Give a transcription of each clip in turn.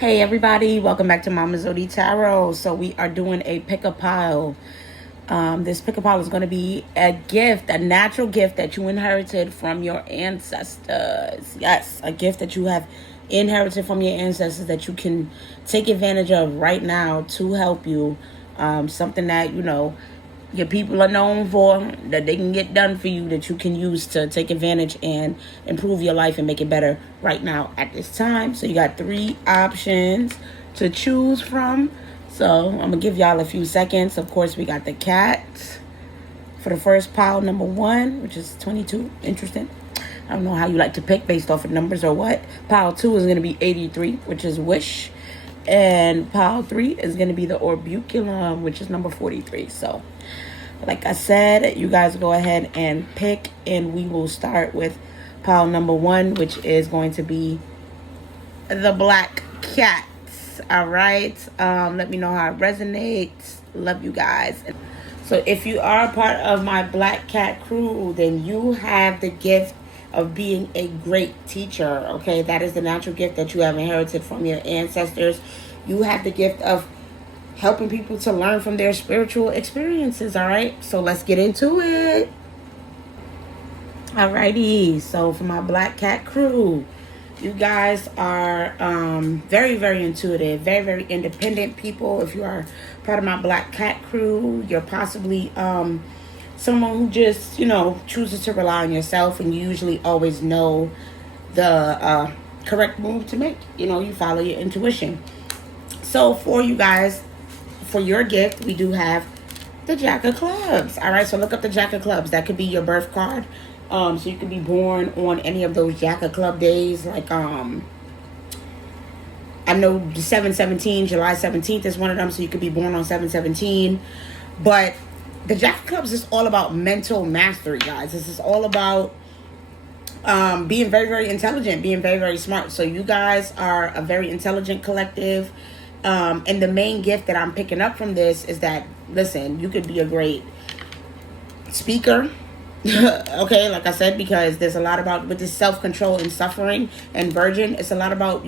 Hey everybody, welcome back to Mama Zodi Tarot. So we are doing a pick a pile. This pick a pile is going to be a gift, a natural gift that you inherited from your ancestors. Yes, a gift that you have inherited from your ancestors that you can take advantage of right now to help you. Something that, your people are known for, that they can get done for you, that you can use to take advantage and improve your life and make it better right now at this time. So you got 3 options to choose from. So I'm gonna give y'all a few seconds. Of course, we got the cat for the first pile, number 1, which is 22. Interesting. I don't know how you like to pick based off of numbers or what. Pile 2 is gonna be 83, which is wish. And pile 3 is going to be the orbuculum, which is number 43. So, like I said, you guys go ahead and pick, and we will start with pile number 1, which is going to be the black cat. All right. Let me know how it resonates. Love you guys. So, if you are a part of my black cat crew, then you have the gift of being a great teacher. Okay, that is the natural gift that you have inherited from your ancestors. You have the gift of helping people to learn from their spiritual experiences. All right, so let's get into it. Alrighty, so for my black cat crew, you guys are very, very intuitive, very, very independent people. If you are part of my black cat crew, you're possibly someone who just, chooses to rely on yourself, and you usually always know the correct move to make. You follow your intuition. So for you guys, for your gift, we do have the Jack of Clubs. All right, so look up the Jack of Clubs. That could be your birth card. So you could be born on any of those Jack of Club days. Like, I know 7/17, July 17th is one of them. So you could be born on 7/17. But the Jack of Clubs is all about mental mastery, guys. This is all about being very, very intelligent, being very, very smart. So you guys are a very intelligent collective. And the main gift that I'm picking up from this is that, listen, you could be a great speaker. Okay, like I said, because there's a lot about, with this self-control and suffering and virgin, it's a lot about,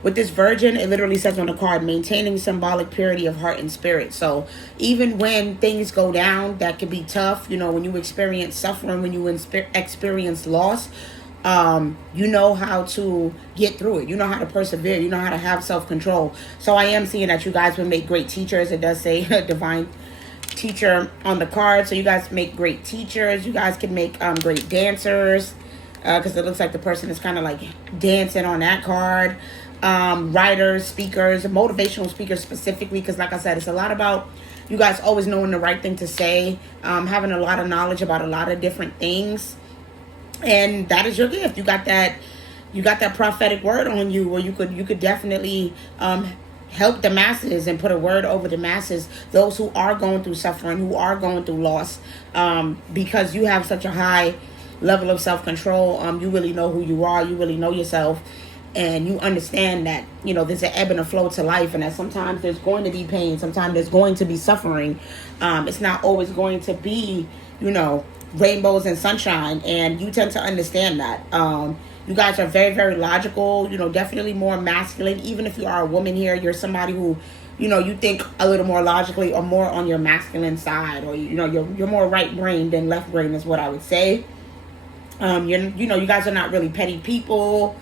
with this virgin, it literally says on the card, maintaining symbolic purity of heart and spirit. So even when things go down, that can be tough. When you experience suffering, when you experience loss, you know how to get through it. You know how to persevere. You know how to have self-control. So I am seeing that you guys will make great teachers. It does say divine teacher on the card. So you guys make great teachers. You guys can make great dancers, because it looks like the person is kind of like dancing on that card. Writers, speakers, motivational speakers specifically, because like I said, it's a lot about you guys always knowing the right thing to say, having a lot of knowledge about a lot of different things, and that is your gift. You got that prophetic word on you, where you could definitely help the masses and put a word over the masses, those who are going through suffering, who are going through loss, because you have such a high level of self-control. You really know who you are. You really know yourself. And you understand that, there's an ebb and a flow to life, and that sometimes there's going to be pain. Sometimes there's going to be suffering. It's not always going to be, rainbows and sunshine. And you tend to understand that. You guys are very, very logical, definitely more masculine. Even if you are a woman here, you're somebody who, you think a little more logically or more on your masculine side, or, you're more right brain than left brain is what I would say. You guys are not really petty people.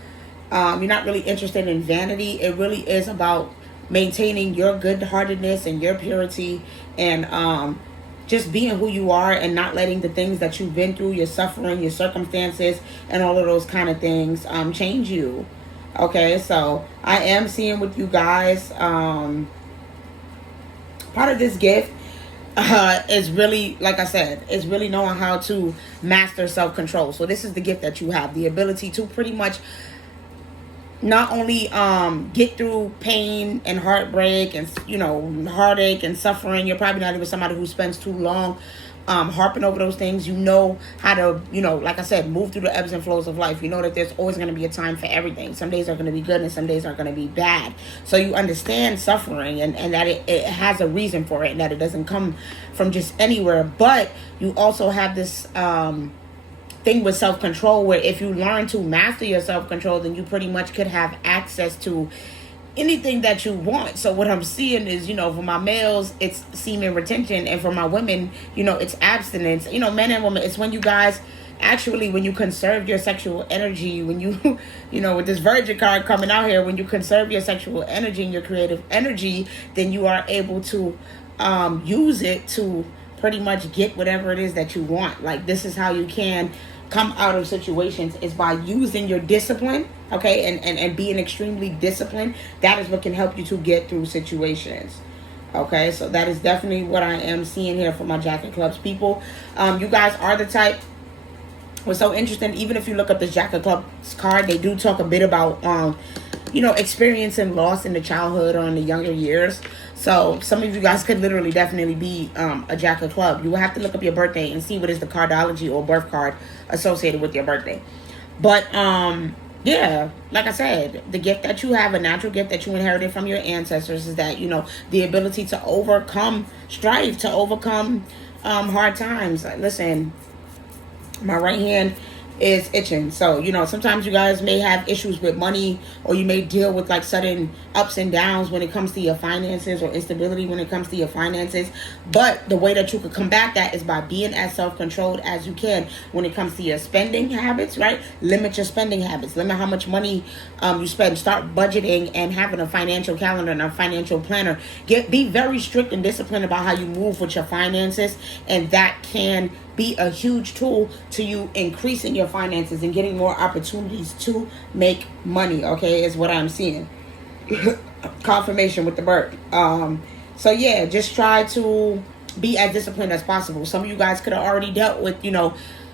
You're not really interested in vanity. It really is about maintaining your good-heartedness and your purity, and just being who you are, and not letting the things that you've been through, your suffering, your circumstances, and all of those kind of things change you. Okay, so I am seeing with you guys, part of this gift is really, like I said, is really knowing how to master self-control. So this is the gift that you have, the ability to pretty much not only get through pain and heartbreak and heartache and suffering. You're probably not even somebody who spends too long harping over those things. You know how to, like I said, move through the ebbs and flows of life. You know that there's always going to be a time for everything. Some days are going to be good and some days are going to be bad. So you understand suffering, and that it has a reason for it, and that it doesn't come from just anywhere. But you also have this thing with self-control, where if you learn to master your self-control, then you pretty much could have access to anything that you want. So what I'm seeing is, for my males, it's semen retention, and for my women, it's abstinence. Men and women, it's when you guys actually, when you conserve your sexual energy, when you with this Virgin card coming out here, when you conserve your sexual energy and your creative energy, then you are able to use it to pretty much get whatever it is that you want. Like, this is how you can come out of situations, is by using your discipline, okay, and being extremely disciplined. That is what can help you to get through situations. Okay, so that is definitely what I am seeing here for my Jack of Clubs people. You guys are the type. What's so interesting, even if you look up the Jack of Clubs card, they do talk a bit about experiencing loss in the childhood or in the younger years. So some of you guys could literally definitely be a Jack of Club. You will have to look up your birthday and see what is the cardology or birth card associated with your birthday. But yeah, like I said, the gift that you have, a natural gift that you inherited from your ancestors, is that the ability to overcome strife, to overcome hard times. Listen, my right hand is itching. So, sometimes you guys may have issues with money, or you may deal with like sudden ups and downs when it comes to your finances, or instability when it comes to your finances. But the way that you could combat that is by being as self-controlled as you can when it comes to your spending habits, right? Limit your spending habits. Limit how much money you spend. Start budgeting and having a financial calendar and a financial planner. Be very strict and disciplined about how you move with your finances, and that can be a huge tool to you increasing your finances and getting more opportunities to make money, okay, is what I'm seeing. Confirmation with the bird. So yeah, just try to be as disciplined as possible. Some of you guys could have already dealt with,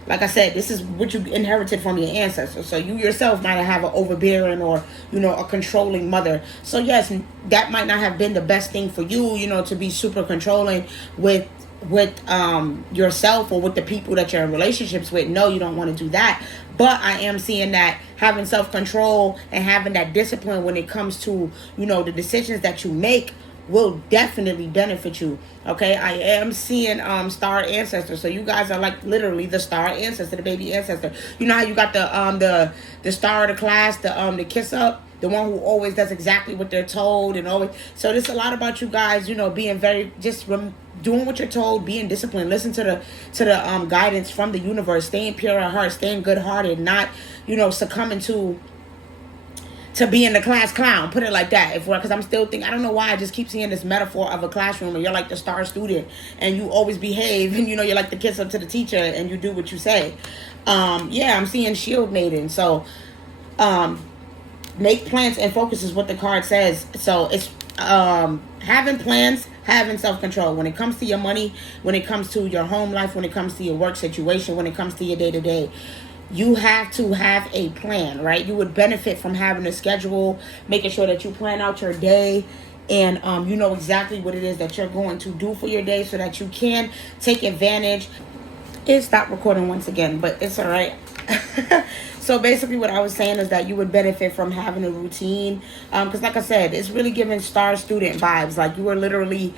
like I said, this is what you inherited from your ancestors. So you yourself might have an overbearing or, a controlling mother. So yes, that might not have been the best thing for you, to be super controlling with yourself or with the people that you're in relationships with. No, you don't want to do that. But I am seeing that having self-control and having that discipline when it comes to, the decisions that you make will definitely benefit you. Okay, I am seeing star ancestor. So you guys are like literally the star ancestor, the baby ancestor. You know how you got the star of the class, the kiss up, the one who always does exactly what they're told, and always. So this is a lot about you guys, being very doing what you're told, being disciplined. Listen to the guidance from the universe, staying pure at heart, staying good hearted, not succumbing to being the class clown. Put it like that. Because I'm still thinking, I don't know why I just keep seeing this metaphor of a classroom and you're like the star student and you always behave and you're like the kiss up to the teacher and you do what you say. Yeah, I'm seeing shield maiden. So make plans and focus is what the card says. So it's having plans, having self-control when it comes to your money, when it comes to your home life, when it comes to your work situation, when it comes to your day-to-day. You have to have a plan, right? You would benefit from having a schedule, making sure that you plan out your day, and you know exactly what it is that you're going to do for your day so that you can take advantage. It stopped recording once again, but it's all right. So basically what I was saying is that you would benefit from having a routine, because like I said, it's really giving star student vibes. Like you are literally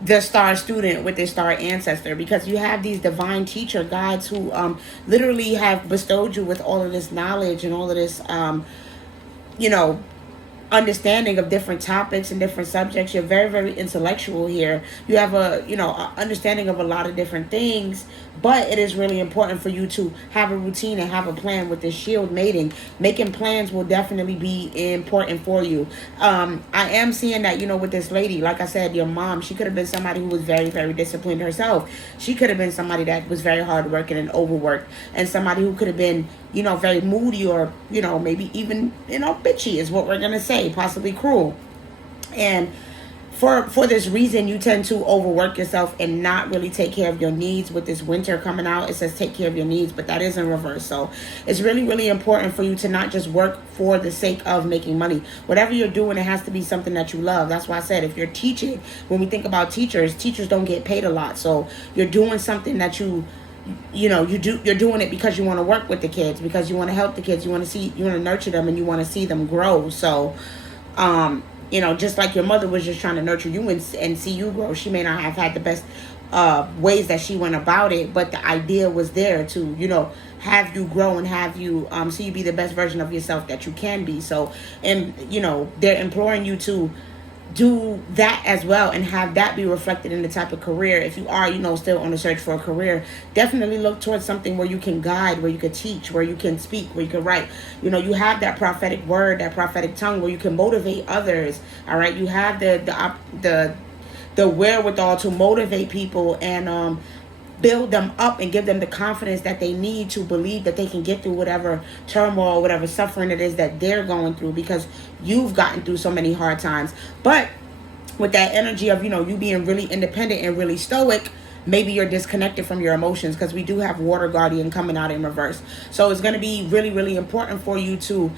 the star student with the star ancestor, because you have these divine teacher guides who literally have bestowed you with all of this knowledge and all of this understanding of different topics and different subjects. You're very, very intellectual here. You have a understanding of a lot of different things, but it is really important for you to have a routine and have a plan with this shield mating. Making plans will definitely be important for you. I am seeing that, with this lady, like I said, your mom, she could have been somebody who was very, very disciplined herself. She could have been somebody that was very hardworking and overworked, and somebody who could have been, very moody, or, maybe even, bitchy is what we're going to say, possibly cruel. And for this reason, you tend to overwork yourself and not really take care of your needs. With this winter coming out, it says take care of your needs, but that is in reverse. So it's really, really important for you to not just work for the sake of making money. Whatever you're doing, it has to be something that you love. That's why I said, if you're teaching, when we think about teachers don't get paid a lot. So you're doing something that you're doing it because you want to work with the kids, because you want to help the kids, you want to nurture them, and you want to see them grow. So just like your mother was just trying to nurture you and see you grow. She may not have had the best ways that she went about it, but the idea was there to, you know, have you grow and have you so you be the best version of yourself that you can be. So, and you know, they're imploring you to do that as well and have that be reflected in the type of career. If you are, you know, still on the search for a career, definitely look towards something where you can guide, where you can teach, where you can speak, where you can write. You know, you have that prophetic word, that prophetic tongue where you can motivate others. All right, you have the wherewithal to motivate people and build them up and give them the confidence that they need to believe that they can get through whatever turmoil, whatever suffering it is that they're going through, because you've gotten through so many hard times. But with that energy of, you know, you being really independent and really stoic, maybe you're disconnected from your emotions, because we do have water guardian coming out in reverse. So it's going to be really, really important for you to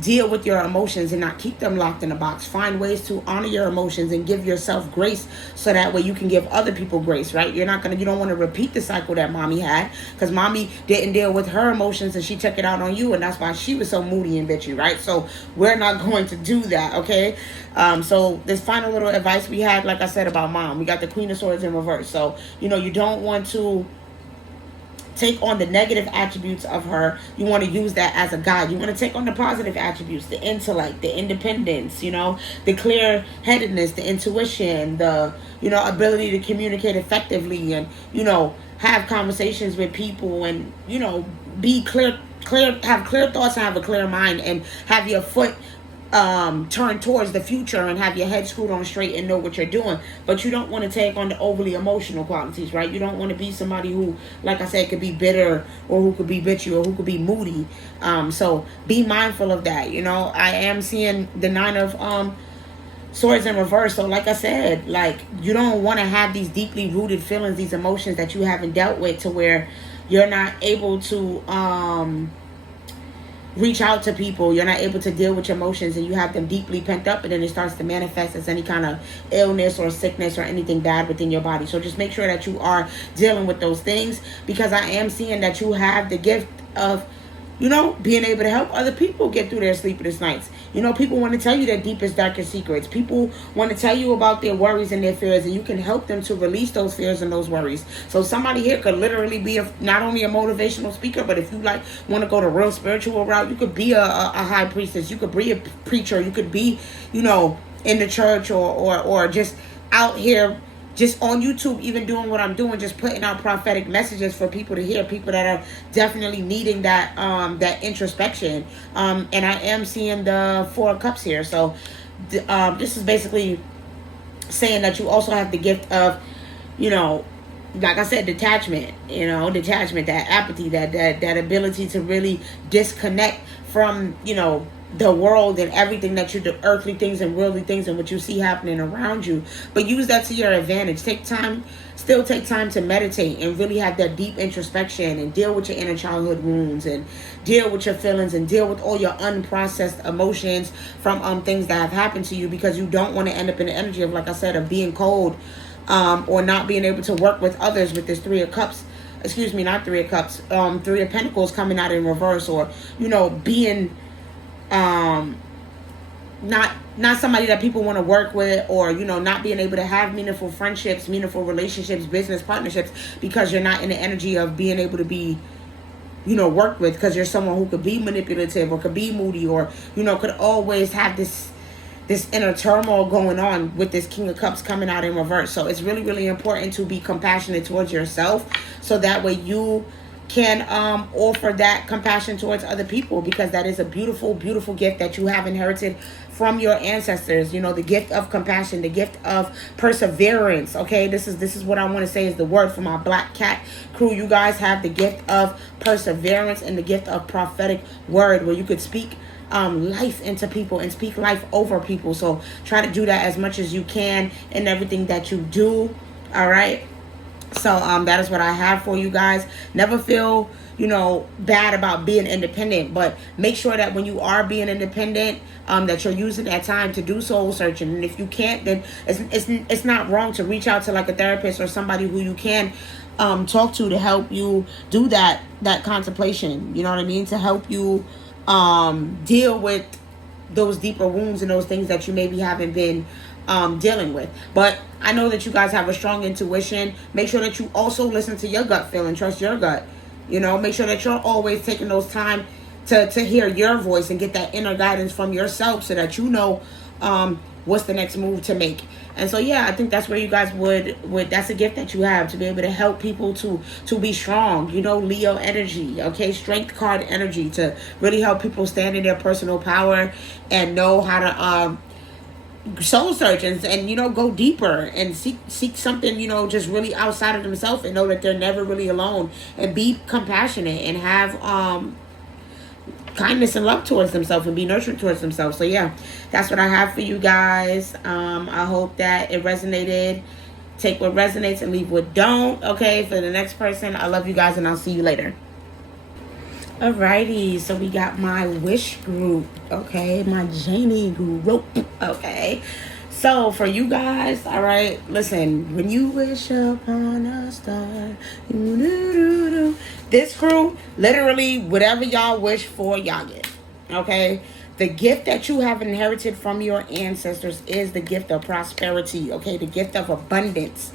deal with your emotions and not keep them locked in a box. Find ways to honor your emotions and give yourself grace, so that way you can give other people grace, right? You don't want to repeat the cycle that mommy had, because mommy didn't deal with her emotions and she took it out on you, and that's why she was so moody and bitchy, right? So we're not going to do that, okay? So this final little advice we had, like I said, about mom, we got the Queen of Swords in reverse. So, you know, you don't want to take on the negative attributes of her. You want to use that as a guide. You want to take on the positive attributes, the intellect, the independence, you know, the clear-headedness, the intuition, the, you know, ability to communicate effectively and, you know, have conversations with people and, you know, be clear, have clear thoughts and have a clear mind and have your foot turn towards the future and have your head screwed on straight and know what you're doing. But you don't want to take on the overly emotional qualities, right? You don't want to be somebody who, like I said, could be bitter or who could be bitchy or who could be moody. So be mindful of that. You know, I am seeing the 9 of Swords in reverse. So like I said, like, you don't want to have these deeply rooted feelings, these emotions that you haven't dealt with, to where you're not able to reach out to people. You're not able to deal with your emotions and you have them deeply pent up, and then it starts to manifest as any kind of illness or sickness or anything bad within your body. So just make sure that you are dealing with those things, because I am seeing that you have the gift of, you know, being able to help other people get through their sleepless nights. You know, people want to tell you their deepest, darkest secrets. People want to tell you about their worries and their fears, and you can help them to release those fears and those worries. So somebody here could literally be not only a motivational speaker, but if you like want to go the real spiritual route, you could be a high priestess. You could be a preacher. You could be, you know, in the church or just out here, just on YouTube, even doing what I'm doing, just putting out prophetic messages for people to hear, people that are definitely needing that that introspection. And I am seeing the 4 of Cups here. So this is basically saying that you also have the gift of, you know, like I said, detachment, you know, that apathy, that ability to really disconnect from, you know, the world and everything that the earthly things and worldly things and what you see happening around you, but use that to your advantage. Take time to meditate and really have that deep introspection and deal with your inner childhood wounds and deal with your feelings and deal with all your unprocessed emotions from things that have happened to you, because you don't want to end up in the energy of, like I said, of being cold or not being able to work with others with this 3 of Cups. Excuse me, not 3 of Cups. 3 of Pentacles coming out in reverse, or, you know, being not somebody that people want to work with, or, you know, not being able to have meaningful friendships, meaningful relationships, business partnerships, because you're not in the energy of being able to be, you know, worked with, because you're someone who could be manipulative or could be moody, or, you know, could always have this inner turmoil going on with this King of Cups coming out in reverse. So it's really, really important to be compassionate towards yourself, so that way you can offer that compassion towards other people, because that is a beautiful, beautiful gift that you have inherited from your ancestors. You know, the gift of compassion, the gift of perseverance. Okay, this is what I want to say is the word for my Black Cat crew. You guys have the gift of perseverance and the gift of prophetic word, where you could speak life into people and speak life over people. So try to do that as much as you can in everything that you do. All right. So that is what I have for you guys. Never feel, you know, bad about being independent, but make sure that when you are being independent, that you're using that time to do soul searching. And if you can't, then it's not wrong to reach out to like a therapist or somebody who you can talk to help you do that contemplation. You know what I mean? To help you deal with those deeper wounds and those things that you maybe haven't been dealing with. But I know that you guys have a strong intuition. Make sure that you also listen to your gut feeling, trust your gut. You know, make sure that you're always taking those time to hear your voice and get that inner guidance from yourself so that you know what's the next move to make. And so yeah, I think that's where you guys would that's a gift that you have, to be able to help people to be strong. You know, Leo energy, okay, strength card energy, to really help people stand in their personal power and know how to soul search and you know, go deeper and seek something, you know, just really outside of themselves, and know that they're never really alone, and be compassionate and have kindness and love towards themselves and be nurturing towards themselves. So yeah, that's what I have for you guys. I hope that it resonated. Take what resonates and leave what don't. Okay, for the next person, I love you guys and I'll see you later. Alrighty, so we got my wish group, okay, my genie group, okay. So for you guys, all right, listen, when you wish upon a star, this crew, literally, whatever y'all wish for, y'all get, okay. The gift that you have inherited from your ancestors is the gift of prosperity, okay, the gift of abundance.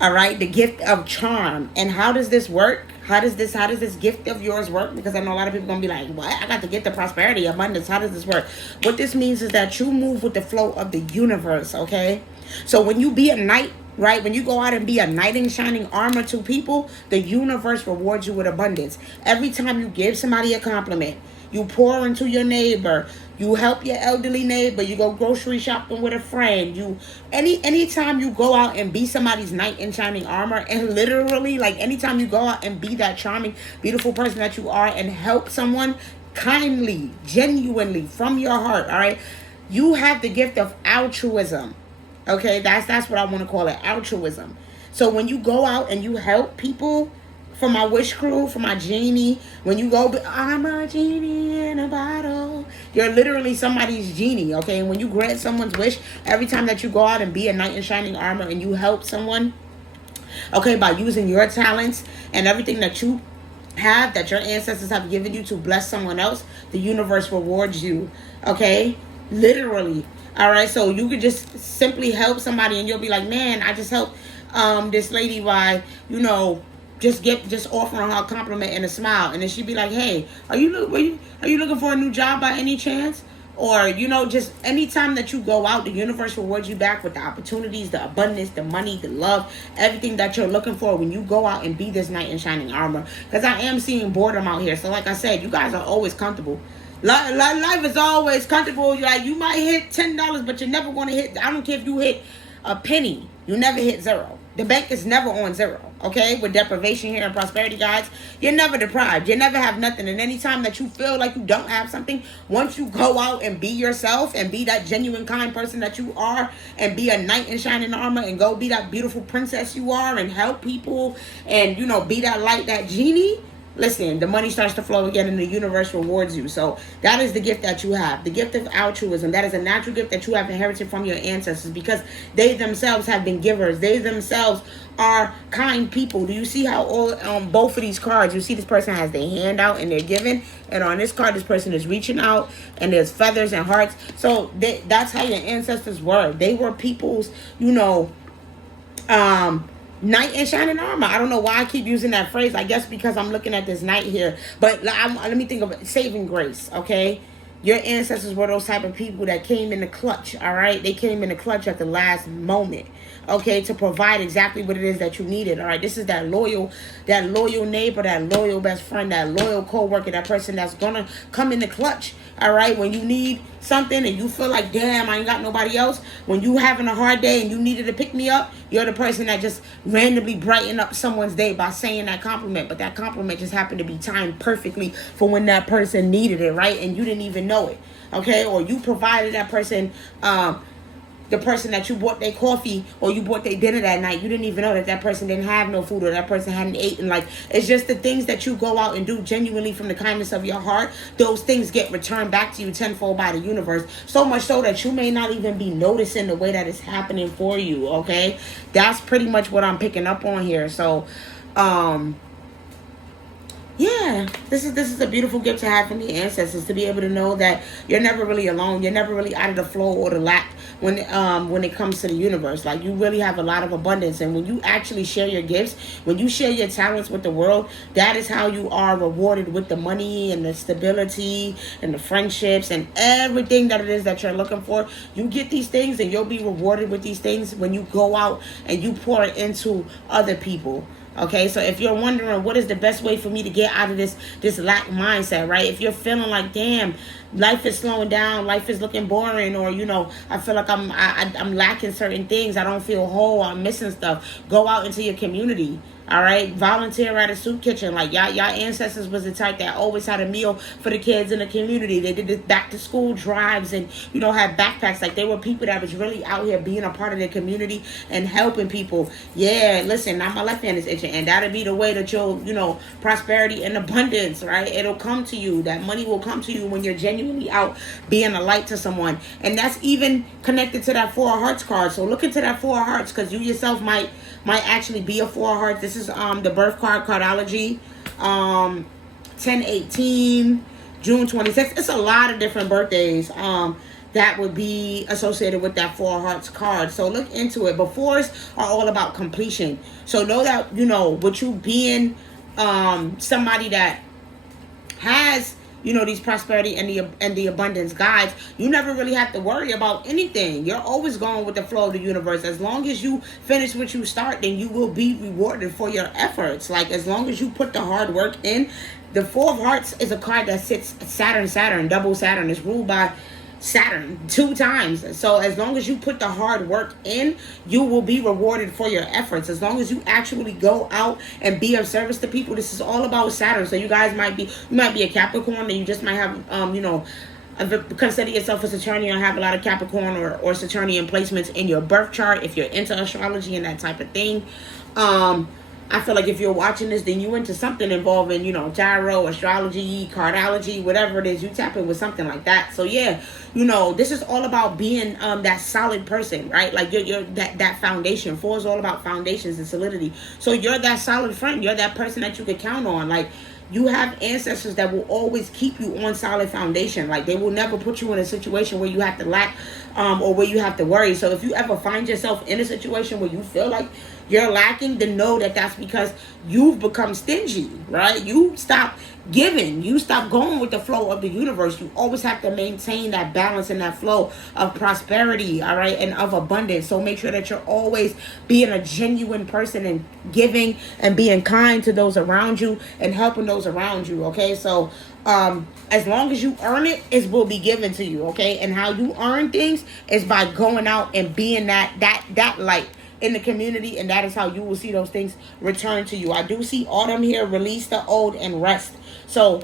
All right, the gift of charm. And how does this work? How does this gift of yours work? Because I know a lot of people gonna be like, what? I got the gift of prosperity, abundance. How does this work? What this means is that you move with the flow of the universe, okay? So when you be a knight, right? When you go out and be a knight in shining armor to people, the universe rewards you with abundance. Every time you give somebody a compliment, you pour into your neighbor, you help your elderly neighbor, you go grocery shopping with a friend, you anytime you go out and be somebody's knight in shining armor, and literally, like, anytime you go out and be that charming, beautiful person that you are and help someone kindly, genuinely, from your heart, all right, you have the gift of altruism. Okay, that's what I want to call it, altruism. So when you go out and you help people, for my wish crew, for my genie, when you go, I'm a genie in a bottle, you're literally somebody's genie, okay? And when you grant someone's wish, every time that you go out and be a knight in shining armor and you help someone, okay, by using your talents and everything that you have, that your ancestors have given you to bless someone else, the universe rewards you, okay? Literally. All right, so you could just simply help somebody and you'll be like, man, I just helped this lady by, you know, just offering her a compliment and a smile, and then she'd be like, hey, are you looking for a new job by any chance? Or, you know, just anytime that you go out, the universe rewards you back with the opportunities, the abundance, the money, the love, everything that you're looking for when you go out and be this knight in shining armor. Because I am seeing boredom out here. So like I said, you guys are always comfortable. Life is always comfortable. Like, you might hit $10, but you're never going to hit, I don't care if you hit a penny, you never hit zero. The bank is never on zero, okay? With deprivation here and prosperity, guys, you're never deprived. You never have nothing. And anytime that you feel like you don't have something, once you go out and be yourself and be that genuine, kind person that you are, and be a knight in shining armor and go be that beautiful princess you are and help people and, you know, be that light, that genie, listen, the money starts to flow again and the universe rewards you. So that is the gift that you have. The gift of altruism. That is a natural gift that you have inherited from your ancestors, because they themselves have been givers. They themselves are kind people. Do you see how all both of these cards, you see this person has their hand out and they're giving, and on this card this person is reaching out and there's feathers and hearts. So that's how your ancestors were. They were people's, you know, knight in shining armor. I don't know why I keep using that phrase. I guess because I'm looking at this knight here. But let me think of it. Saving grace, okay? Your ancestors were those type of people that came in the clutch, all right? They came in the clutch at the last moment, okay, to provide exactly what it is that you needed, all right? This is that loyal neighbor, that loyal best friend, that loyal co-worker, that person that's gonna come in the clutch, all right? When you need something and you feel like, damn, I ain't got nobody else. When you having a hard day and you needed to pick me up, you're the person that just randomly brighten up someone's day by saying that compliment. But that compliment just happened to be timed perfectly for when that person needed it, right? And you didn't even know it, okay? Or you provided that person, the person that you bought their coffee or you bought their dinner that night, you didn't even know that that person didn't have no food or that person hadn't eaten. Like, it's just the things that you go out and do genuinely from the kindness of your heart. Those things get returned back to you tenfold by the universe. So much so that you may not even be noticing the way that it's happening for you, okay? That's pretty much what I'm picking up on here. So, yeah, this is a beautiful gift to have from the ancestors, to be able to know that you're never really alone. You're never really out of the flow or the lack when it comes to the universe. Like, you really have a lot of abundance, and when you actually share your gifts, when you share your talents with the world, that is how you are rewarded with the money and the stability and the friendships and everything that it is that you're looking for. You get these things, and you'll be rewarded with these things when you go out and you pour it into other people. Okay, so if you're wondering what is the best way for me to get out of this lack mindset, right? If you're feeling like, damn, life is slowing down, life is looking boring, or I feel like I'm lacking certain things, I don't feel whole, I'm missing stuff. Go out into your community. All right, volunteer at a soup kitchen. Like, y'all ancestors was the type that always had a meal for the kids in the community. They did the back to school drives and had backpacks. Like, they were people that was really out here being a part of the community and helping people. Yeah, listen, now my left hand is itching, and that'll be the way that you'll prosperity and abundance, right? It'll come to you. That money will come to you when you're genuinely out being a light to someone, and that's even connected to that Four of Hearts card. So look into that Four of Hearts, because you yourself might actually be a Four of Hearts. This is the birth card cardology, 10/18, June 26th. It's a lot of different birthdays that would be associated with that Four of Hearts card. So look into it. But fours are all about completion. So know that, with you being somebody that has these prosperity and the abundance guides, you never really have to worry about anything. You're always going with the flow of the universe. As long as you finish what you start, then you will be rewarded for your efforts. Like, as long as you put the hard work in. The Four of Hearts is a card that sits Saturn, double Saturn. Is ruled by Saturn 2 times. So as long as you put the hard work in, you will be rewarded for your efforts. As long as you actually go out and be of service to people. This is all about Saturn. So you guys might be a Capricorn, and you just might have consider yourself a Saturnian, or have a lot of Capricorn or Saturnian placements in your birth chart if you're into astrology and that type of thing. I feel like if you're watching this, then you into something involving, tarot, astrology, cardology, whatever it is, you tap in with something like that. So yeah, this is all about being that solid person, right? Like, you're that foundation. Four is all about foundations and solidity. So you're that solid friend. You're that person that you can count on. Like, you have ancestors that will always keep you on solid foundation. Like, they will never put you in a situation where you have to lack or where you have to worry. So if you ever find yourself in a situation where you feel like you're lacking, then know that that's because you've become stingy, right? You stop giving. You stop going with the flow of the universe. You always have to maintain that balance and that flow of prosperity, all right, and of abundance. So make sure that you're always being a genuine person and giving and being kind to those around you and helping those around you, okay? So as long as you earn it, it will be given to you, okay? And how you earn things is by going out and being that light in the community, and that is how you will see those things return to you. I do see autumn here, release the old and rest. So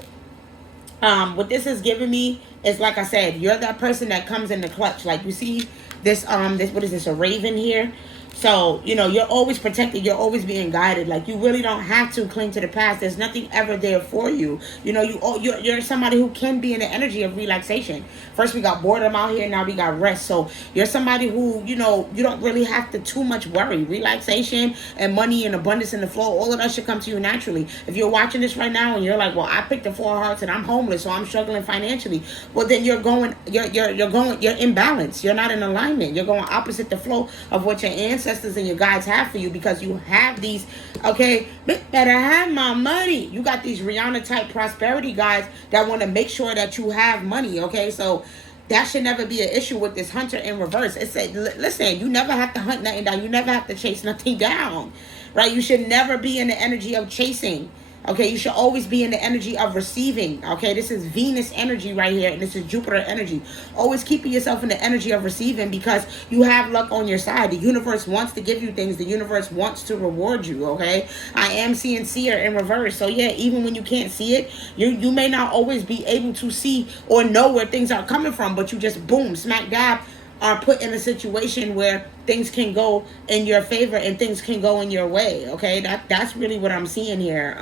what this is giving me is, like I said, you're that person that comes in the clutch. Like, you see this what is this, a raven here? So, you're always protected. You're always being guided. Like, you really don't have to cling to the past. There's nothing ever there for you. You're somebody who can be in the energy of relaxation. First, we got boredom out here. Now we got rest. So you're somebody who, you don't really have to too much worry. Relaxation and money and abundance in the flow, all of that should come to you naturally. If you're watching this right now and you're like, well, I picked the Four of Hearts and I'm homeless, so I'm struggling financially. Well, then you're in balance. You're not in alignment. You're going opposite the flow of what your ancestors and your guides have for you, because you have these, okay, better have my money. You got these Rihanna type prosperity guides that want to make sure that you have money, okay? So that should never be an issue with this hunter in reverse. It said, listen, you never have to hunt nothing down. You never have to chase nothing down, right? You should never be in the energy of chasing. Okay, you should always be in the energy of receiving. Okay, this is Venus energy right here, and this is Jupiter energy. Always keeping yourself in the energy of receiving, because you have luck on your side. The universe wants to give you things. The universe wants to reward you, okay? I am seeing seer in reverse. So yeah, even when you can't see it, you may not always be able to see or know where things are coming from, but you just, boom, smack dab, are put in a situation where things can go in your favor and things can go in your way, okay? That's really what I'm seeing here.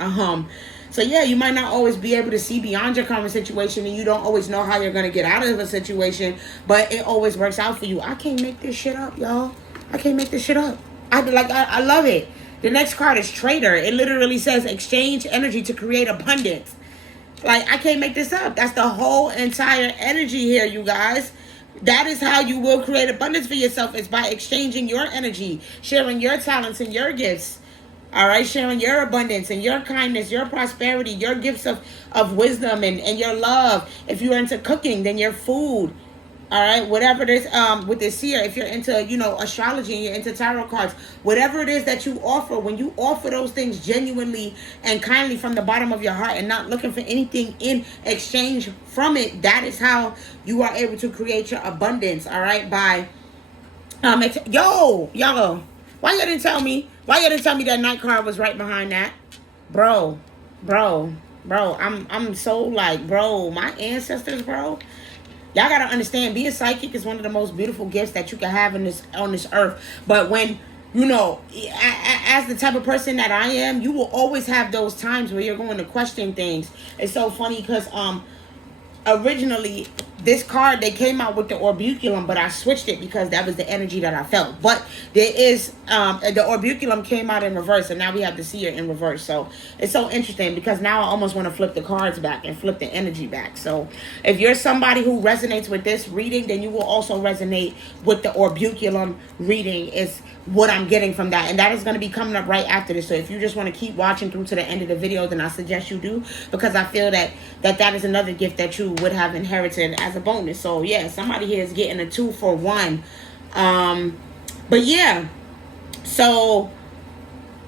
So yeah, you might not always be able to see beyond your current situation, and you don't always know how you're going to get out of a situation, but it always works out for you. I can't make this shit up, y'all. I can't make this shit up. I love it. The next card is Trader. It literally says exchange energy to create abundance. Like, I can't make this up. That's the whole entire energy here, you guys. That is how you will create abundance for yourself, is by exchanging your energy, sharing your talents and your gifts. All right, sharing your abundance and your kindness, your prosperity, your gifts of wisdom and your love. If you're into cooking, then your food. All right, whatever it is with this here, if you're into, astrology and you're into tarot cards, whatever it is that you offer, when you offer those things genuinely and kindly from the bottom of your heart and not looking for anything in exchange from it, that is how you are able to create your abundance. All right, by y'all, why you didn't tell me? Why you didn't tell me that night card was right behind that, bro? I'm so like, bro, my ancestors, bro. Y'all gotta understand, being psychic is one of the most beautiful gifts that you can have on this earth. But when, as the type of person that I am, you will always have those times where you're going to question things. It's so funny because originally this card, they came out with the orbuculum, but I switched it because that was the energy that I felt. But there is the orbuculum came out in reverse, and now we have the seer in reverse. So it's so interesting because now I almost want to flip the cards back and flip the energy back. So if you're somebody who resonates with this reading, then you will also resonate with the orbuculum reading, is what I'm getting from that. And that is going to be coming up right after this. So if you just want to keep watching through to the end of the video, then I suggest you do, because I feel that is another gift that you would have inherited as a bonus. So yeah, somebody here is getting a 2-for-1. But yeah, so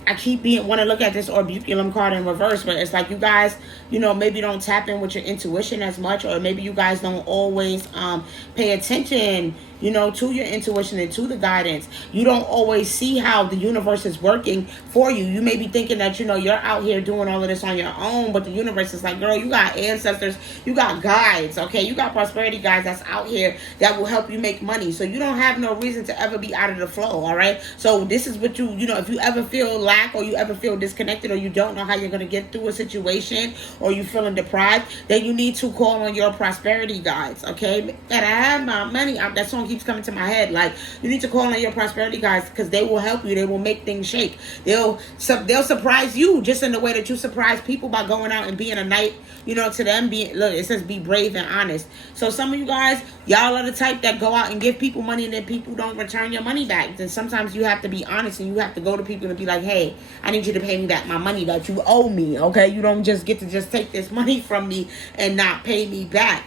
I keep want to look at this orbuculum card in reverse, but it's like you guys, maybe don't tap in with your intuition as much, or maybe you guys don't always pay attention, to your intuition and to the guidance. You don't always see how the universe is working for you. You may be thinking that, you're out here doing all of this on your own, but the universe is like, girl, you got ancestors, you got guides, okay? You got prosperity guides that's out here that will help you make money. So you don't have no reason to ever be out of the flow, all right? So this is what if you ever feel lack, or you ever feel disconnected, or you don't know how you're going to get through a situation, or you feeling deprived, then you need to call on your prosperity guides, okay? And I have my money. That song keeps coming to my head. Like, you need to call on your prosperity guides, because they will help you. They will make things shake. They'll surprise you just in the way that you surprise people by going out and being a knight, to them. Look, it says be brave and honest. So some of you guys, y'all are the type that go out and give people money and then people don't return your money back. Then sometimes you have to be honest and you have to go to people and be like, hey, I need you to pay me back my money that you owe me, okay? You don't just get to just take this money from me and not pay me back.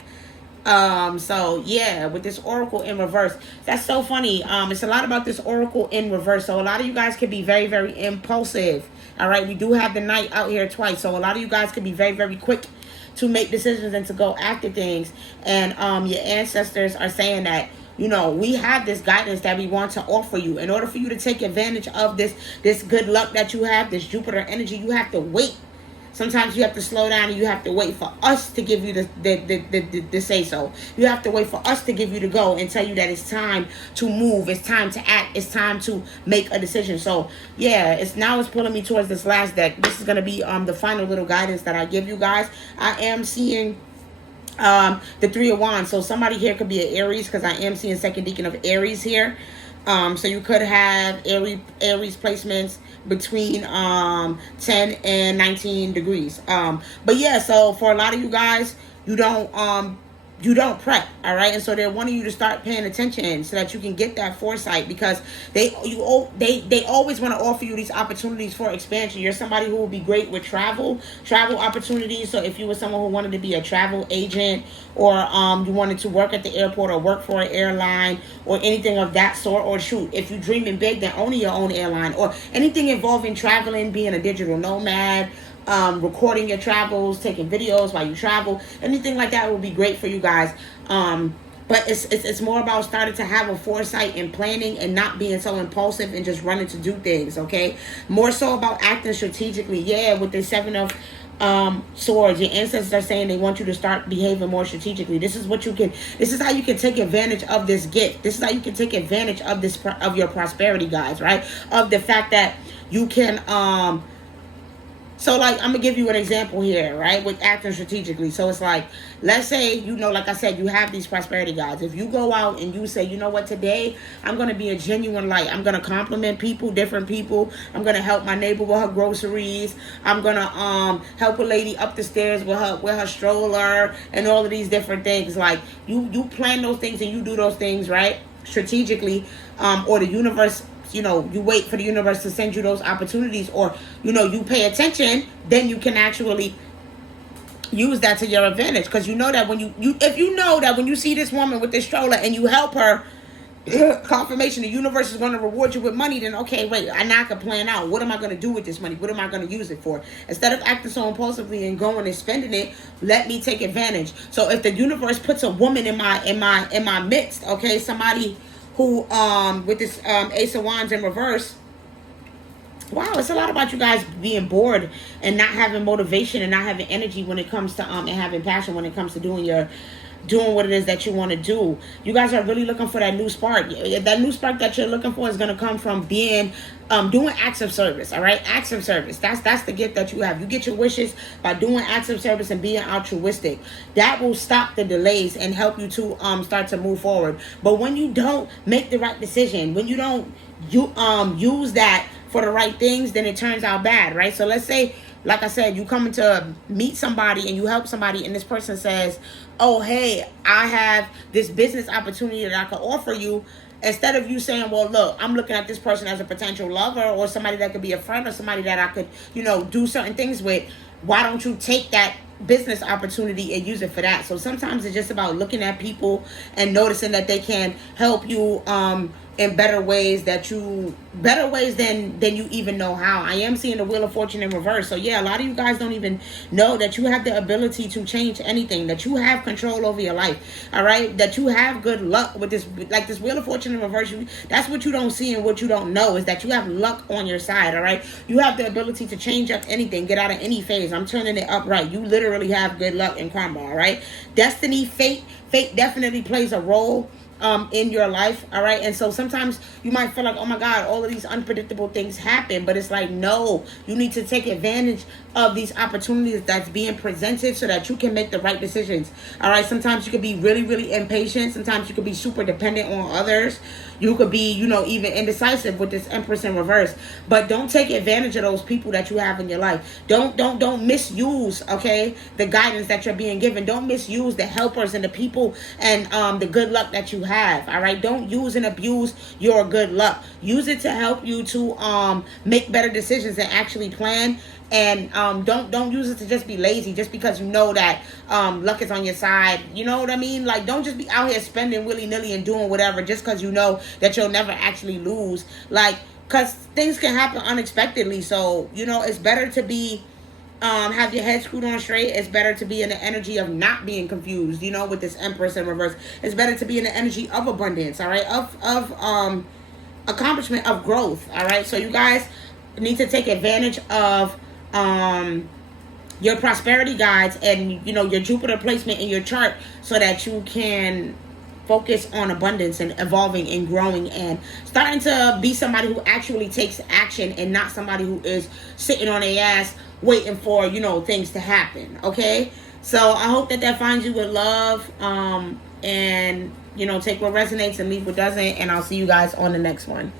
So yeah, with this oracle in reverse, that's so funny. It's a lot about this oracle in reverse. So a lot of you guys can be very, very impulsive. All right, we do have the knight out here twice. So a lot of you guys can be very, very quick to make decisions and to go after things. And your ancestors are saying that, we have this guidance that we want to offer you. In order for you to take advantage of this good luck that you have, this Jupiter energy, you have to wait. Sometimes you have to slow down and you have to wait for us to give you the say so. You have to wait for us to give you the go and tell you that it's time to move, it's time to act, it's time to make a decision. So yeah, it's pulling me towards this last deck. This is going to be the final little guidance that I give you guys. I am seeing the Three of Wands. So somebody here could be an Aries, because I am seeing second decan of Aries here. So you could have Aries placements between 10 and 19 degrees. But yeah, so for a lot of you guys, you don't prep, all right? And so they're wanting you to start paying attention so that you can get that foresight, because they always want to offer you these opportunities for expansion. You're somebody who will be great with travel opportunities. So if you were someone who wanted to be a travel agent, or you wanted to work at the airport or work for an airline or anything of that sort, or shoot, if you're dreaming big, then owning your own airline, or anything involving traveling, being a digital nomad, recording your travels, taking videos while you travel, anything like that will be great for you guys. But it's more about starting to have a foresight and planning and not being so impulsive and just running to do things, okay? More so about acting strategically. Yeah, with the Seven of Swords, your ancestors are saying they want you to start behaving more strategically. This is how you can take advantage of this gift. This is how you can take advantage of your prosperity, guys, right? Of the fact that you can So, like, I'm gonna give you an example here, right? With acting strategically. So it's like, let's say, you know, like I said, you have these prosperity guides. If you go out and you say, you know what, today I'm gonna be a genuine light. I'm gonna compliment people, different people. I'm gonna help my neighbor with her groceries. I'm gonna help a lady up the stairs with her stroller and all of these different things. Like, you plan those things and you do those things, right? Strategically, or the universe, you know, you wait for the universe to send you those opportunities, or, you know, you pay attention, then you can actually use that to your advantage. Because you know that when if you know that when you see this woman with this stroller and you help her, confirmation, the universe is going to reward you with money, then okay, wait, I now can plan out, what am I going to do with this money? What am I going to use it for? Instead of acting so impulsively and going and spending it, let me take advantage. So if the universe puts a woman in my midst, okay, somebody who with this Ace of Wands in reverse. Wow, it's a lot about you guys being bored and not having motivation and not having energy when it comes to and having passion when it comes to doing what it is that you want to do. You guys are really looking for that new spark. That new spark that you're looking for is going to come from being doing acts of service. All right, acts of service. That's the gift that you have. You get your wishes by doing acts of service and being altruistic. That will stop the delays and help you to start to move forward. But when you don't make the right decision, when you don't use that for the right things, then it turns out bad, right? So let's say, like I said, you come to meet somebody and you help somebody and this person says, oh, hey, I have this business opportunity that I could offer you. Instead of you saying, well, look, I'm looking at this person as a potential lover or somebody that could be a friend or somebody that I could, you know, do certain things with, why don't you take that business opportunity and use it for that? So sometimes it's just about looking at people and noticing that they can help you in better ways than you even know how. I am seeing the Wheel of Fortune in reverse. So yeah, a lot of you guys don't even know that you have the ability to change anything, that you have control over your life. All right, that you have good luck with this, like this Wheel of Fortune in reverse. That's what you don't see and what you don't know is that you have luck on your side. All right, you have the ability to change up anything, get out of any phase. I'm turning it upright. You literally have good luck and karma. All right, destiny, fate definitely plays a role in your life. All right, and so sometimes you might feel like, oh my God, all of these unpredictable things happen, but it's like, no, you need to take advantage of these opportunities that's being presented so that you can make the right decisions. All right, sometimes you could be really, really impatient. Sometimes you could be super dependent on others. You could be, you know, even indecisive with this Empress in reverse. But don't take advantage of those people that you have in your life. Don't misuse, okay, the guidance that you're being given. Don't misuse the helpers and the people and the good luck that you have. All right, don't use and abuse your good luck. Use it to help you to make better decisions and actually plan. And don't use it to just be lazy just because you know that luck is on your side. You know what I mean? Like, don't just be out here spending willy-nilly and doing whatever just because you know that you'll never actually lose. Like, because things can happen unexpectedly. So, you know, it's better to be have your head screwed on straight. It's better to be in the energy of not being confused, you know, with this Empress in reverse. It's better to be in the energy of abundance, all right, of accomplishment, of growth. All right, so you guys need to take advantage of your prosperity guides and, you know, your Jupiter placement in your chart so that you can focus on abundance and evolving and growing and starting to be somebody who actually takes action and not somebody who is sitting on their ass waiting for, you know, things to happen. Okay, so I hope that finds you with love, and, you know, take what resonates and leave what doesn't, and I'll see you guys on the next one.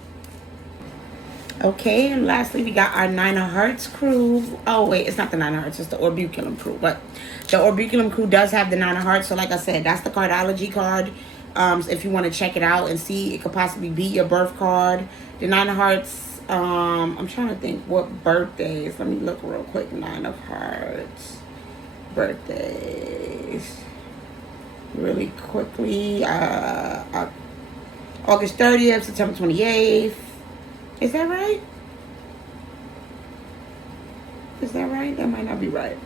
Okay, and lastly, we got our Nine of Hearts crew. Oh, wait, it's not the Nine of Hearts, it's the Orbuculum crew. But the Orbuculum crew does have the Nine of Hearts. So like I said, that's the cardology card. If you want to check it out and see, it could possibly be your birth card. The Nine of Hearts, I'm trying to think what birthdays. Let me look real quick. Nine of Hearts. Birthdays. Really quickly. August 30th, September 28th. Is that right? Is that right? That might not be right.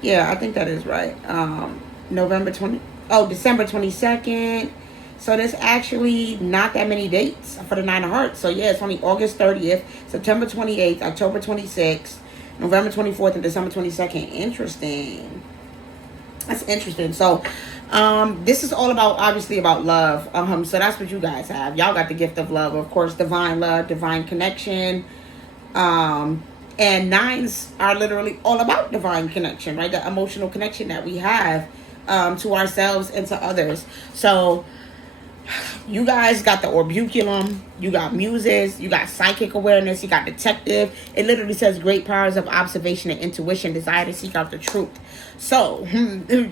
Yeah, I think that is right. December 22nd. So there's actually not that many dates for the Nine of Hearts. So yeah, it's only August 30th, September 28th, October 26th, November 24th, and December 22nd. Interesting. That's interesting. So this is all about, obviously, about love. So that's what you guys have. Y'all got the gift of love, of course, divine love, divine connection. And And nines are literally all about divine connection, right? The emotional connection that we have to ourselves and to others. So you guys got the orbuculum, you got muses, you got psychic awareness, you got detective. It literally says great powers of observation and intuition, desire to seek out the truth. So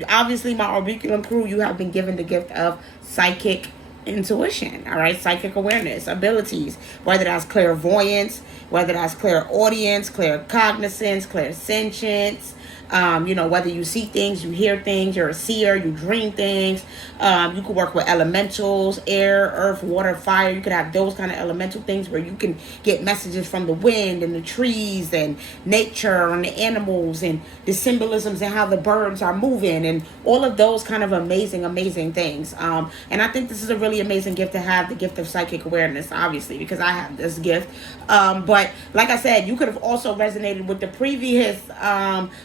obviously, my orbuculum crew, you have been given the gift of psychic intuition, all right, psychic awareness abilities, whether that's clairvoyance, whether that's clairaudience, claircognizance, clairsentience. Whether you see things, you hear things, you're a seer, you dream things. You could work with elementals, air, earth, water, fire. You could have those kind of elemental things where you can get messages from the wind and the trees and nature and the animals and the symbolisms and how the birds are moving and all of those kind of amazing things. And I think this is a really amazing gift to have, the gift of psychic awareness, obviously, because I have this gift. But like I said, you could have also resonated with the previous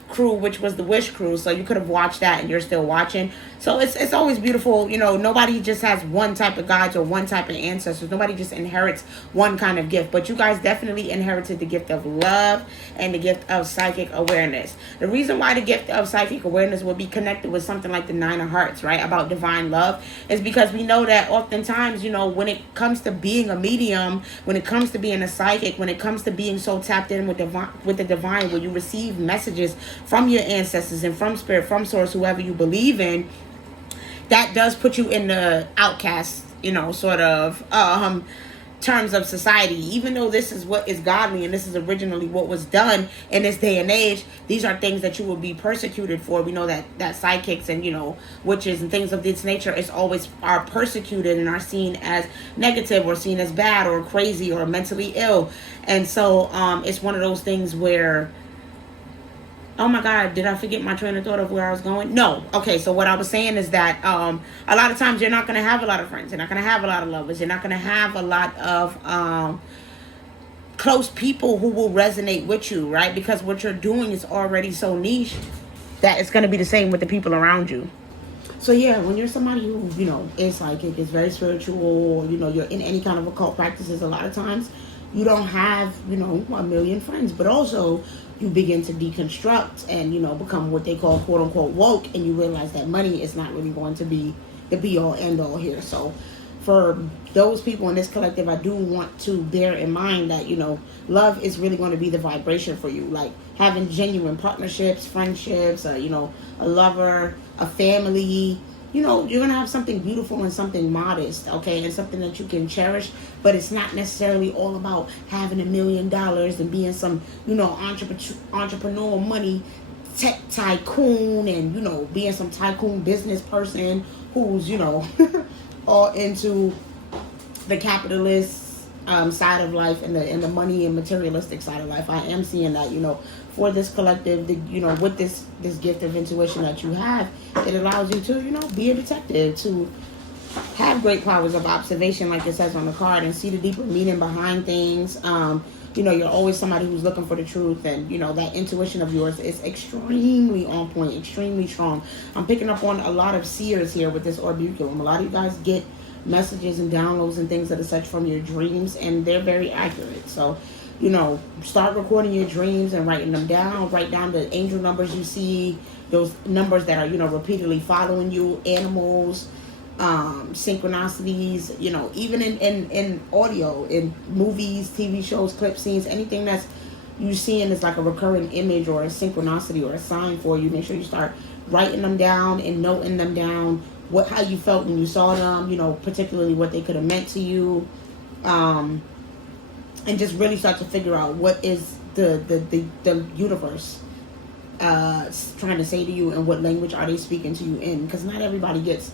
crew, which was the Wish crew, so you could have watched that and you're still watching. So it's always beautiful. Nobody just has one type of guides or one type of ancestors. Nobody just inherits one kind of gift, but you guys definitely inherited the gift of love and the gift of psychic awareness. The reason why the gift of psychic awareness would be connected with something like the Nine of Hearts, right, about divine love, is because we know that oftentimes, when it comes to being a medium, when it comes to being a psychic, when it comes to being so tapped in with the divine, where you receive messages from your ancestors and from spirit, from source, whoever you believe in, that does put you in the outcast, sort of terms of society. Even though this is what is godly and this is originally what was done in this day and age, these are things that you will be persecuted for. We know that psychics and witches and things of this nature are persecuted and are seen as negative or seen as bad or crazy or mentally ill. And so it's one of those things where, oh my God, did I forget my train of thought of where I was going? No. Okay, so what I was saying is that a lot of times you're not going to have a lot of friends. You're not going to have a lot of lovers. You're not going to have a lot of close people who will resonate with you, right? Because what you're doing is already so niche that it's going to be the same with the people around you. So yeah, when you're somebody who, is psychic, is very spiritual, or, you're in any kind of occult practices, a lot of times you don't have, a million friends, but also you begin to deconstruct and, become what they call quote unquote woke, and you realize that money is not really going to be the be all end all here. So for those people in this collective, I do want to bear in mind that, love is really going to be the vibration for you. Like having genuine partnerships, friendships, a lover, a family, you're going to have something beautiful and something modest, okay, and something that you can cherish, but it's not necessarily all about having $1 million and being some, entrepreneur money tech tycoon and, being some tycoon business person who's, all into the capitalist side of life and the money and materialistic side of life. I am seeing that, for this collective, with this gift of intuition that you have, it allows you to, be a detective, to have great powers of observation, like it says on the card, and see the deeper meaning behind things. You're always somebody who's looking for the truth, and, that intuition of yours is extremely on point, extremely strong. I'm picking up on a lot of seers here with this orbuculum. A lot of you guys get messages and downloads and things that are such from your dreams, and they're very accurate. So, start recording your dreams and writing them down. Write down the angel numbers you see, those numbers that are, repeatedly following you, animals, synchronicities, even in audio, in movies, TV shows, clip scenes, anything that's you seeing is like a recurring image or a synchronicity or a sign for you. Make sure you start writing them down and noting them down, how you felt when you saw them, particularly what they could have meant to you, and just really start to figure out what is the universe trying to say to you, and what language are they speaking to you in, because not everybody gets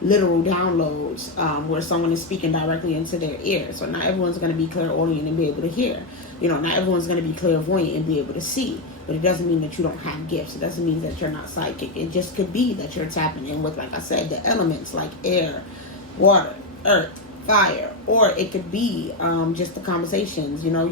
literal downloads where someone is speaking directly into their ear. So not everyone's going to be clairaudient and be able to hear. Not everyone's going to be clairvoyant and be able to see. But it doesn't mean that you don't have gifts. It doesn't mean that you're not psychic. It just could be that you're tapping in with, like I said, the elements like air, water, earth, fire. Or it could be just the conversations, your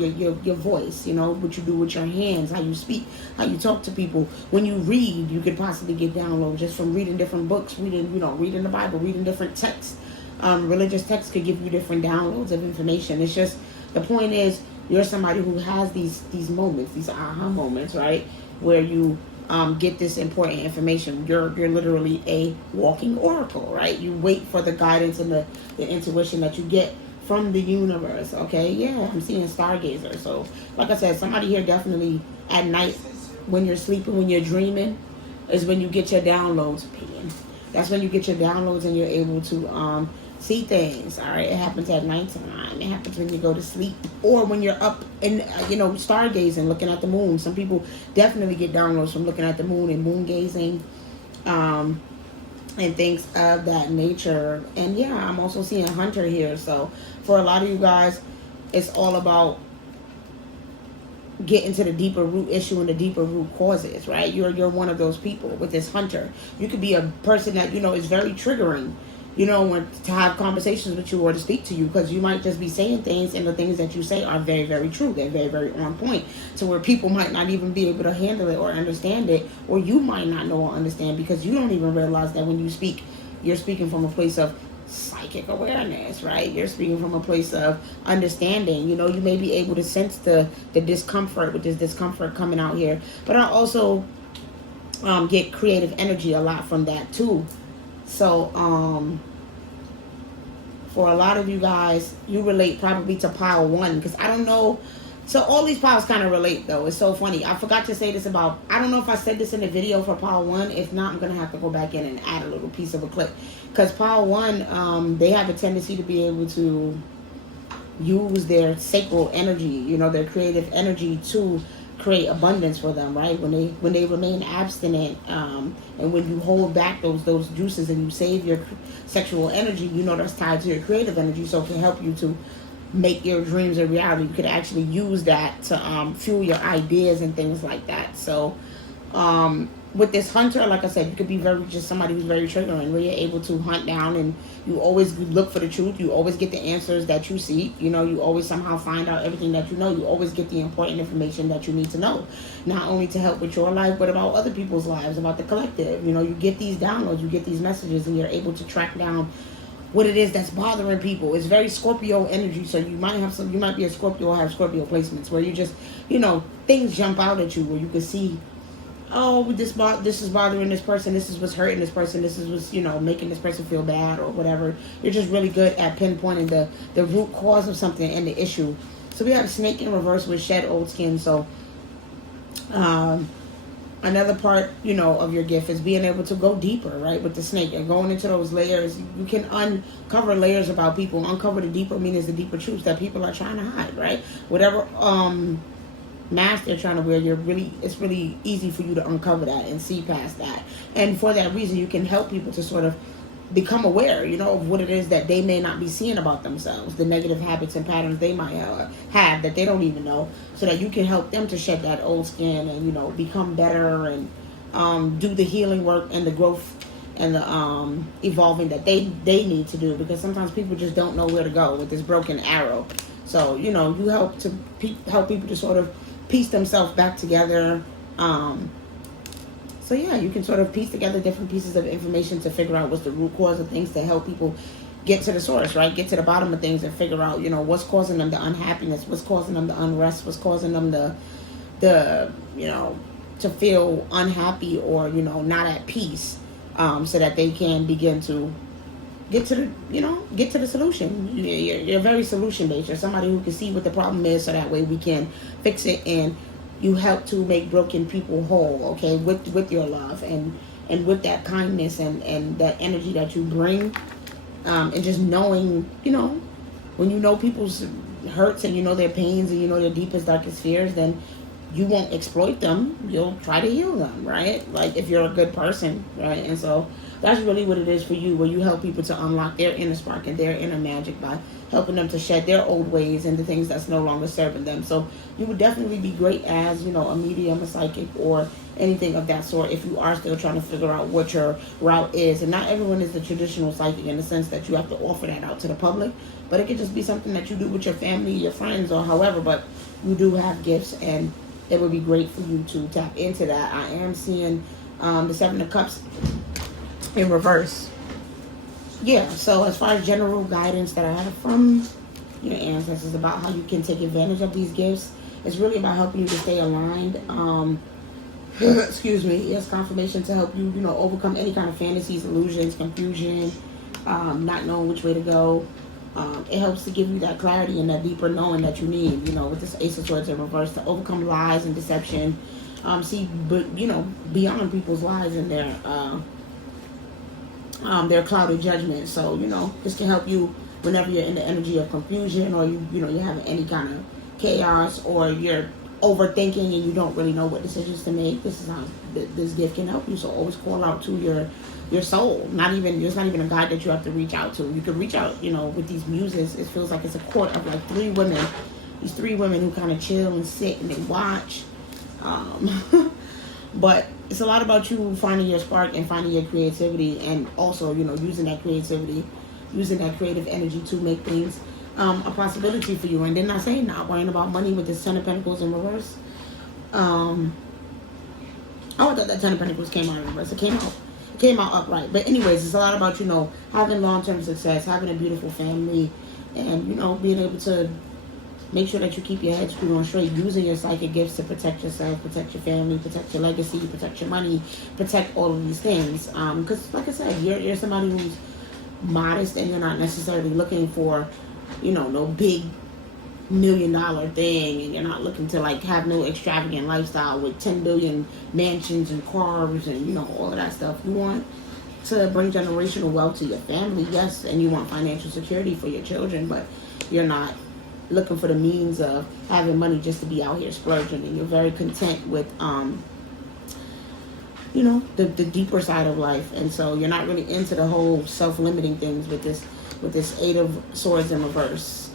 voice, what you do with your hands, how you speak, how you talk to people. When you read, you could possibly get downloads just from reading different books, reading the Bible, reading different texts. Religious texts could give you different downloads of information. It's just, the point is, you're somebody who has these moments, these aha moments, right, where you get this important information. You're literally a walking oracle, right? You wait for the guidance and the intuition that you get from the universe. Okay, yeah, I'm seeing stargazer. So like I said, somebody here definitely at night when you're sleeping, when you're dreaming, is when you get your downloads. That's when you get your downloads and you're able to see things. All right, it happens at nighttime. It happens when you go to sleep, or when you're up and stargazing, looking at the moon. Some people definitely get downloads from looking at the moon and moon gazing, and things of that nature. And yeah, I'm also seeing hunter here. So for a lot of you guys, it's all about getting to the deeper root issue and the deeper root causes, right? You're one of those people with this hunter. You could be a person that is very triggering, when to have conversations with you or to speak to you, because you might just be saying things, and the things that you say are very, very true. They're very, very on point, to where people might not even be able to handle it or understand it, or you might not know or understand, because you don't even realize that when you speak, you're speaking from a place of psychic awareness, right? You're speaking from a place of understanding. You may be able to sense the discomfort with this discomfort coming out here. But I also get creative energy a lot from that too. So for a lot of you guys, you relate probably to pile 1, because I don't know. So all these piles kind of relate, though. It's so funny. I forgot to say this about, I don't know if I said this in the video for pile 1. If not, I'm going to have to go back in and add a little piece of a clip. Because pile 1, they have a tendency to be able to use their sacral energy, their creative energy to create abundance for them, right? When they remain abstinent, and when you hold back those juices and you save your sexual energy, that's tied to your creative energy. So it can help you to make your dreams a reality. You could actually use that to fuel your ideas and things like that. So with this hunter, like I said, you could be just somebody who's very triggering, where you're able to hunt down, and you always look for the truth. You always get the answers that you seek. You always somehow find out everything that you know. You always get the important information that you need to know, not only to help with your life, but about other people's lives, about the collective. You get these downloads, you get these messages, and you're able to track down what it is that's bothering people. It's very Scorpio energy, so you might be a Scorpio or have Scorpio placements, where you just, things jump out at you, where you can see, oh, this is bothering this person, this is what's hurting this person, this is what's, making this person feel bad or whatever. You're just really good at pinpointing the root cause of something and the issue. So we have snake in reverse with shed old skin. So another part, of your gift is being able to go deeper, right, with the snake, and going into those layers. You can uncover layers about people. Uncover the deeper meanings, the deeper truths that people are trying to hide, right? Whatever mask they're trying to wear, it's really easy for you to uncover that and see past that. And for that reason, you can help people to sort of become aware, of what it is that they may not be seeing about themselves, the negative habits and patterns they might have that they don't even know, so that you can help them to shed that old skin and, become better and do the healing work and the growth and the evolving that they need to do, because sometimes people just don't know where to go with this broken arrow. So, you help people to sort of piece themselves back together. So yeah, you can sort of piece together different pieces of information to figure out what's the root cause of things, to help people get to the source, right? Get to the bottom of things and figure out, what's causing them the unhappiness, what's causing them the unrest, what's causing them the to feel unhappy or, not at peace, so that they can begin to get to the solution. You're very solution based. You're somebody who can see what the problem is, so that way we can fix it, and you help to make broken people whole, okay, with your love and with that kindness and that energy that you bring, and just knowing, when you know people's hurts and their pains and their deepest, darkest fears, then you won't exploit them. You'll try to heal them, right? Like if you're a good person, right? And so that's really what it is for you, where you help people to unlock their inner spark and their inner magic by helping them to shed their old ways and the things that's no longer serving them. So you would definitely be great as, a medium, a psychic, or anything of that sort, if you are still trying to figure out what your route is. And not everyone is the traditional psychic in the sense that you have to offer that out to the public, but it could just be something that you do with your family, your friends, or however. But you do have gifts, and it would be great for you to tap into that. I am seeing the Seven of Cups in reverse. Yeah, so as far as general guidance that I have from your ancestors about how you can take advantage of these gifts. It's really about helping you to stay aligned. Excuse me. Yes, confirmation to help you, overcome any kind of fantasies, illusions, confusion, not knowing which way to go. It helps to give you that clarity and that deeper knowing that you need, with this Ace of Swords in reverse, to overcome lies and deception. Beyond people's lies and their clouded judgment. So, this can help you whenever you're in the energy of confusion, or you're having any kind of chaos, or you're overthinking and you don't really know what decisions to make. This is how this gift can help you. So always call out to your soul. It's not even a guide that you have to reach out to. You can reach out, with these muses. It feels like it's a court of like three women. These three women who kind of chill and sit and they watch. But it's a lot about you finding your spark and finding your creativity, and also, using that creativity, using that creative energy to make things a possibility for you. And then I say not worrying about money with this Ten of Pentacles in reverse. I thought that Ten of Pentacles came out in reverse. It came out upright. But anyways, it's a lot about, having long-term success, having a beautiful family, and, being able to make sure that you keep your head screwed on straight, using your psychic gifts to protect yourself, protect your family, protect your legacy, protect your money, protect all of these things. Because, like I said, you're somebody who's modest, and you're not necessarily looking for, no big $1 million thing, and you're not looking to like have no extravagant lifestyle with 10 billion mansions and cars and all of that stuff. You want to bring generational wealth to your family, yes, and you want financial security for your children, but you're not looking for the means of having money just to be out here splurging, and you're very content with the deeper side of life. And so you're not really into the whole self-limiting things with this Eight of Swords in reverse.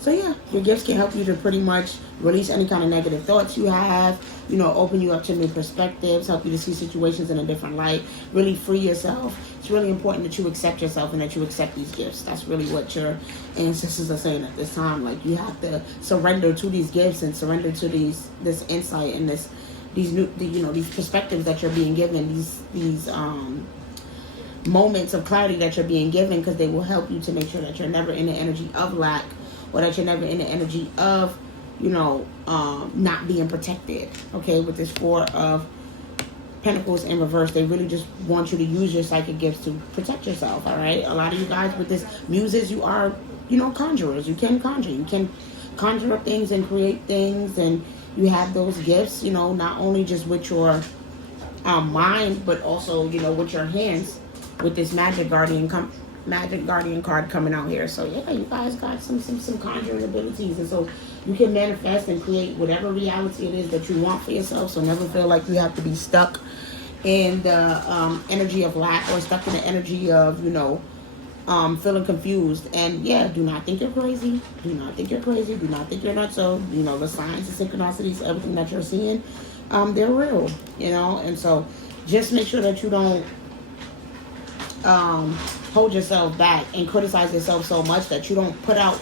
So yeah, your gifts can help you to pretty much release any kind of negative thoughts you have, open you up to new perspectives, help you to see situations in a different light, really free yourself. It's really important that you accept yourself and that you accept these gifts. That's really what your ancestors are saying at this time. Like, you have to surrender to these gifts and surrender to this insight and these perspectives that you're being given, these moments of clarity that you're being given, because they will help you to make sure that you're never in the energy of lack, or that you're never in the energy of, not being protected. Okay, with this Four of Pentacles in reverse, they really just want you to use your psychic gifts to protect yourself. All right, a lot of you guys with this muses, you are, conjurers. You can conjure. You can conjure up things and create things, and you have those gifts, not only just with your mind, but also, with your hands, with this Magic Guardian card coming out here. So yeah, you guys got some conjuring abilities, and so you can manifest and create whatever reality it is that you want for yourself. So never feel like you have to be stuck in the energy of lack, or stuck in the energy of feeling confused. And yeah, do not think you're crazy. Do not think you're crazy. Do not think you're not. So the signs, the synchronicities, everything that you're seeing, they're real. And so just make sure that you don't hold yourself back and criticize yourself so much that you don't put out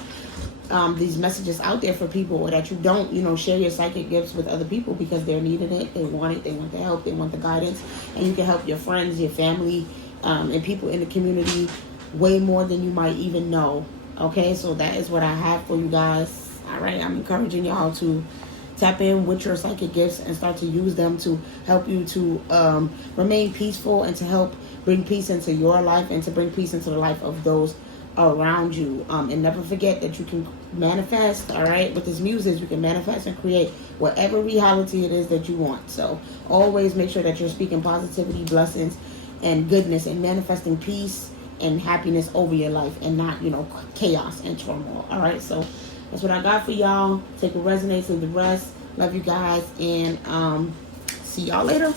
these messages out there for people, or that you don't share your psychic gifts with other people, because they're needing it, they want the help, they want the guidance, and you can help your friends, your family, and people in the community way more than you might even know. Okay, so that is what I have for you guys. All right, I'm encouraging y'all to tap in with your psychic gifts and start to use them to help you to remain peaceful, and to help bring peace into your life, and to bring peace into the life of those around you. And never forget that you can manifest. All right, with this muses, you can manifest and create whatever reality it is that you want. So always make sure that you're speaking positivity, blessings, and goodness, and manifesting peace and happiness over your life, and not chaos and turmoil. All right, so that's what I got for y'all. Take what resonates, leave the rest. Love you guys, and see y'all later.